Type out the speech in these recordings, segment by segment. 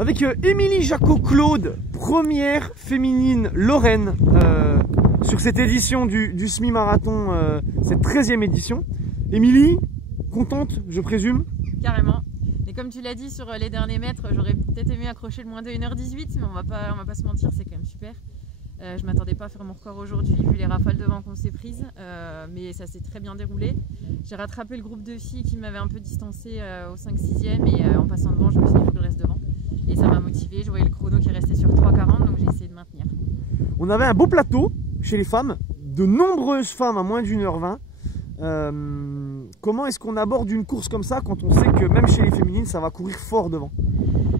Avec Émilie Jacot-Claude, première féminine lorraine sur cette édition du semi-marathon, cette 13e édition. Émilie, contente, je présume? Carrément. Et comme tu l'as dit sur les derniers mètres, j'aurais peut-être aimé accrocher le moins de 1h18, mais on va pas se mentir, c'est quand même super. Je m'attendais pas à faire mon record aujourd'hui vu les rafales de vent qu'on s'est prises, mais ça s'est très bien déroulé. J'ai rattrapé le groupe de filles qui m'avait un peu distancé au 5-6e et en passant devant, je me suis dit que je reste devant. Et ça m'a motivé, je voyais le chrono qui restait sur 3,40, donc j'ai essayé de maintenir. On avait un beau plateau chez les femmes, de nombreuses femmes à moins d'1h20. Comment est-ce qu'on aborde une course comme ça quand on sait que même chez les féminines ça va courir fort devant?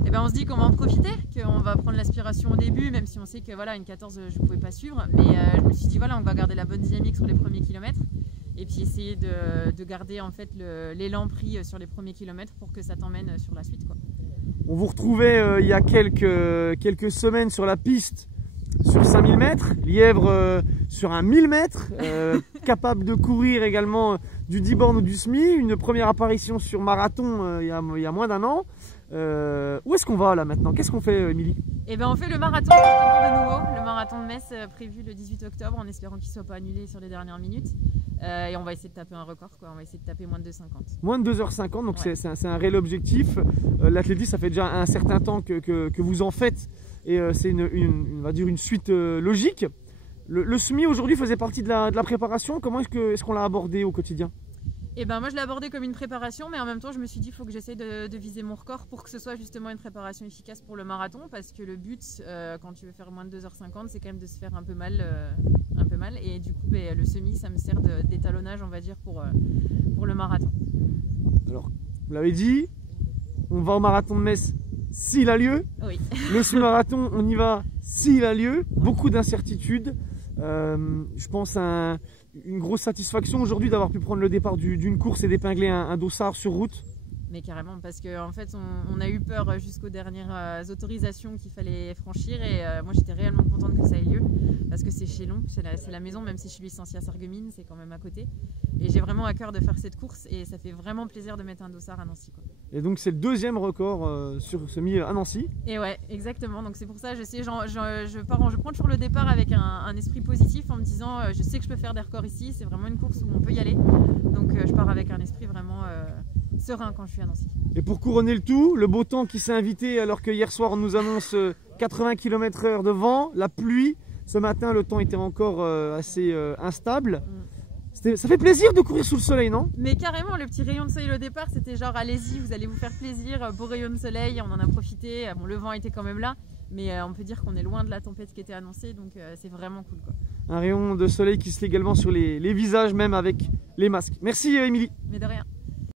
Eh ben on se dit qu'on va en profiter, qu'on va prendre l'aspiration au début, même si on sait que voilà, une 14 je ne pouvais pas suivre, mais je me suis dit voilà, on va garder la bonne dynamique sur les premiers kilomètres et puis essayer de garder en fait l'élan pris sur les premiers kilomètres pour que ça t'emmène sur la suite, quoi. On vous retrouvait il y a quelques semaines sur la piste sur 5000 mètres, Lièvre sur un 1000 mètres, capable de courir également du 10 bornes ou du semi, une première apparition sur marathon il y a moins d'un an. Où est-ce qu'on va là maintenant? Qu'est-ce qu'on fait, Émilie? Eh ben on fait le marathon justement de nouveau, le marathon de Metz prévu le 18 octobre en espérant qu'il ne soit pas annulé sur les dernières minutes. Et on va essayer de taper un record, quoi. On va essayer de taper moins de 2h50. Moins de 2h50, donc ouais. c'est un réel objectif. L'athlétisme, ça fait déjà un certain temps que vous en faites et c'est on va dire une suite logique. Le semi aujourd'hui faisait partie de la préparation. Comment est-ce qu'on l'a abordé au quotidien? Et ben moi je l'ai abordé comme une préparation, mais en même temps je me suis dit il faut que j'essaie de viser mon record pour que ce soit justement une préparation efficace pour le marathon, parce que le but quand tu veux faire moins de 2h50 c'est quand même de se faire un peu mal et du coup le semi ça me sert d'étalonnage on va dire pour le marathon. Alors vous l'avez dit, on va au marathon de Metz s'il a lieu. Oui. Le semi-marathon on y va s'il a lieu, beaucoup d'incertitudes. Je pense à une grosse satisfaction aujourd'hui d'avoir pu prendre le départ d'une course et d'épingler un dossard sur route. Mais carrément, parce qu'en fait on a eu peur jusqu'aux dernières autorisations qu'il fallait franchir et moi j'étais réellement contente que ça ait lieu parce que c'est chez Long, c'est la maison, même si je suis licenciée à Sarreguemines, c'est quand même à côté et j'ai vraiment à cœur de faire cette course et ça fait vraiment plaisir de mettre un dossard à Nancy, quoi. Et donc c'est le deuxième record sur semi à Nancy. Et ouais, exactement, donc c'est pour ça je prends toujours le départ avec un esprit positif en me disant je sais que je peux faire des records ici, c'est vraiment une course où on peut y aller, donc je pars avec un esprit vraiment serein quand je suis à Nancy. Et pour couronner le tout, le beau temps qui s'est invité alors que hier soir on nous annonce 80 km/h de vent, la pluie. Ce matin le temps était encore assez instable. Ça fait plaisir de courir sous le soleil, non? Mais carrément, le petit rayon de soleil au départ c'était genre allez-y, vous allez vous faire plaisir, beau rayon de soleil, on en a profité. Bon, le vent était quand même là, mais on peut dire qu'on est loin de la tempête qui était annoncée, donc c'est vraiment cool, quoi. Un rayon de soleil qui se lit également sur les visages, même avec les masques. Merci Émilie. Mais de rien.